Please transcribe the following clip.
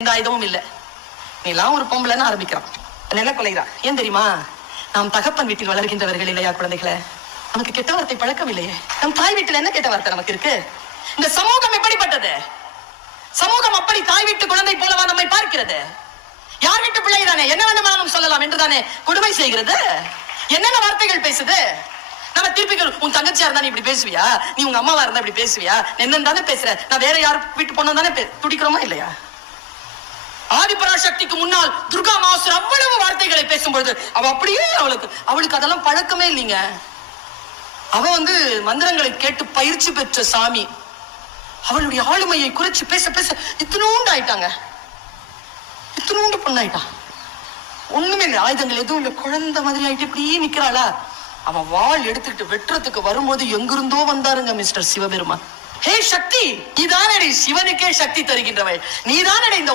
எந்த ஆயுதமும் இல்ல. நீலாம் ஒரு பொம்பளைன்னு ஆரம்பிக்கிறான், நில கொலைகிறான். ஏன் தெரியுமா? நாம் தகப்பன் வீட்டில் வளர்கின்றவர்கள் இல்லையா குழந்தைகளை? நமக்கு கெட்ட வார்த்தை பழக்கம் இல்லையே. நம் தாய் வீட்டில் என்ன கெட்ட வார்த்தை நமக்கு இருக்கு? இந்த சமூகம் எப்படிப்பட்டது? சமூகம் அப்படி தாய் வீட்டு குழந்தை போலவா நம்மை பார்க்கிறது? யார் வீட்டு பிள்ளை தானே, என்ன வேண்டுமானாலும் சொல்லலாம் என்றுதானே கொடுமை செய்கிறது. என்னென்ன வார்த்தைகள் பேசுது? நம்ம திருப்பிகள், உன் தங்கச்சியா இருந்தா நீ இப்படி பேசுவியா, நீ உங்க அம்மாவா இருந்தா இப்படி பேசுவியா, என்னன்னு தானே பேசுற, நான் வேற யார் வீட்டு பொண்ணு தானே துடிக்கிறோமா இல்லையா? ஆதிபராசக்திக்கு முன்னால் துர்கா மாசுர் அவ்வளவு வார்த்தைகளை பேசும்பொழுது அவ அப்படியே அவளுக்கு அதெல்லாம் பழக்கமே இல்லைங்க. அவ மந்திரங்களை கேட்டு பயிற்சி பெற்ற சாமி. அவளுடைய ஆளுமையை குறைச்சு பேச பேச இத்தினூண்டு ஆயிட்டாங்க, இத்தினூண்டு பொண்ணாயிட்டான். ஒண்ணுமே இல்லை, ஆயுதங்கள் எதுவும் இல்லை, குழந்தை மாதிரி ஆயிட்டு இப்படியே நிக்கிறாளா. அவன் வாள் எடுத்துக்கிட்டு வெட்டுறதுக்கு வரும்போது எங்கிருந்தோ வந்தாருங்க மிஸ்டர் சிவபெருமான். ஹே சக்தி, நீதானடி சிவனுக்கே சக்தி தருகின்றவள், நீதானடி இந்த